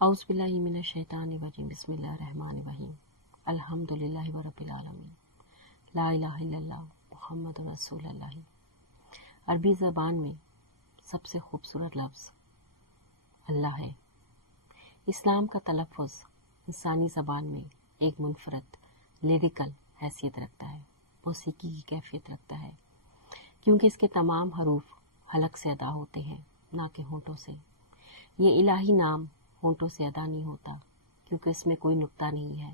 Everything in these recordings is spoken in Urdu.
اعوذ باللہ من الشیطان الرجیم بسم اللہ الرحمن الرحیم الحمدللہ رب العالمین لا الہ الا اللہ محمد رسول اللہ۔ عربی زبان میں سب سے خوبصورت لفظ اللہ ہے۔ اسلام کا تلفظ انسانی زبان میں ایک منفرد لیریکل حیثیت رکھتا ہے، موسیقی کی کیفیت رکھتا ہے، کیونکہ اس کے تمام حروف حلق سے ادا ہوتے ہیں، نہ کہ ہونٹوں سے۔ یہ الہی نام ہونٹوں سے ادا نہیں ہوتا، کیونکہ اس میں کوئی نقطہ نہیں ہے۔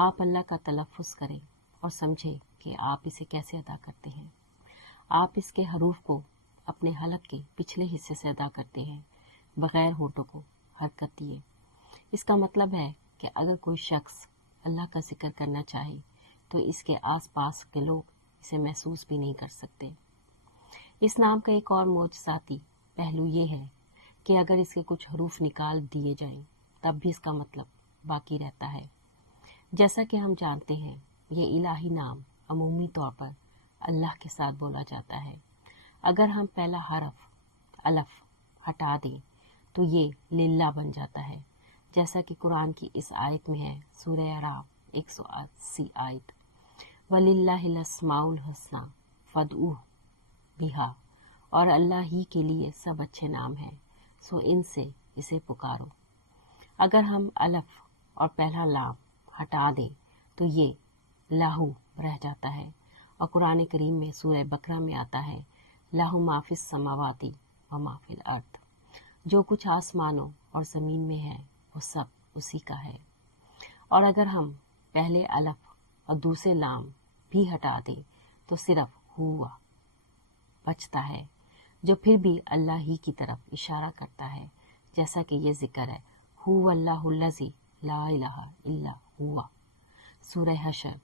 آپ اللہ کا تلفظ کریں اور سمجھیں کہ آپ اسے کیسے ادا کرتے ہیں۔ آپ اس کے حروف کو اپنے حلق کے پچھلے حصے سے ادا کرتے ہیں، بغیر ہونٹوں کو حرکت دیے۔ اس کا مطلب ہے کہ اگر کوئی شخص اللہ کا ذکر کرنا چاہے تو اس کے آس پاس کے لوگ اسے محسوس بھی نہیں کر سکتے۔ اس نام کا ایک اور معجزاتی پہلو یہ ہے کہ اگر اس کے کچھ حروف نکال دیے جائیں تب بھی اس کا مطلب باقی رہتا ہے۔ جیسا کہ ہم جانتے ہیں، یہ الہی نام عمومی طور پر اللہ کے ساتھ بولا جاتا ہے۔ اگر ہم پہلا حرف الف ہٹا دیں تو یہ للہ بن جاتا ہے، جیسا کہ قرآن کی اس آیت میں ہے، سورہ اعراف 180 آیت، وَلِلَّهِ الْأَسْمَاءُ الْحُسْنَىٰ فَادْعُوهُ بِهَا، اور اللہ ہی کے لیے سب اچھے نام ہیں، سو ان سے اسے پکارو۔ اگر ہم الف اور پہلا لام ہٹا دیں تو یہ لاہو رہ جاتا ہے، اور قرآن کریم میں سورہ بقرہ میں آتا ہے، لاہو ما فی السماوات و ما فی الارض، جو کچھ آسمانوں اور زمین میں ہے وہ سب اسی کا ہے۔ اور اگر ہم پہلے الف اور دوسرے لام بھی ہٹا دیں تو صرف ہوا بچتا ہے، جو پھر بھی اللہ ہی کی طرف اشارہ کرتا ہے، جیسا کہ یہ ذکر ہے، هو اللہ الذی لا الہ الا ہوا، سورہ حشر۔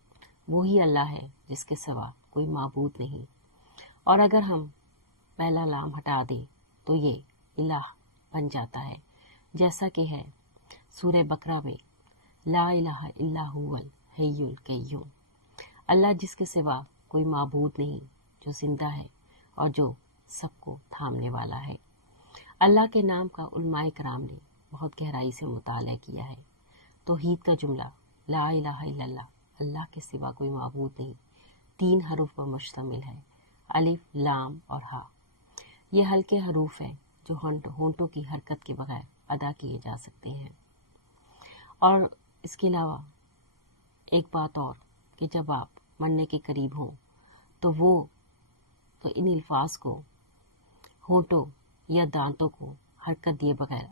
وہی اللہ ہے جس کے سوا کوئی معبود نہیں۔ اور اگر ہم پہلا لام ہٹا دیں تو یہ الہ بن جاتا ہے، جیسا کہ ہے سورہ بقرہ میں، لا الہ الا هو الحی القیوم، اللہ جس کے سوا کوئی معبود نہیں، جو زندہ ہے اور جو سب کو تھامنے والا ہے۔ اللہ کے نام کا علماء کرام نے بہت گہرائی سے مطالعہ کیا ہے۔ توحید کا جملہ لا الہ الا اللہ، اللہ کے سوا کوئی معبود نہیں، 3 حروف پر مشتمل ہے، الف، لام اور ہا۔ یہ ہلکے حروف ہیں جو ہونٹوں کی حرکت کے بغیر ادا کیے جا سکتے ہیں۔ اور اس کے علاوہ ایک بات اور، کہ جب آپ مرنے کے قریب ہوں تو ان الفاظ کو ہونٹوں یا دانتوں کو حرکت دیے بغیر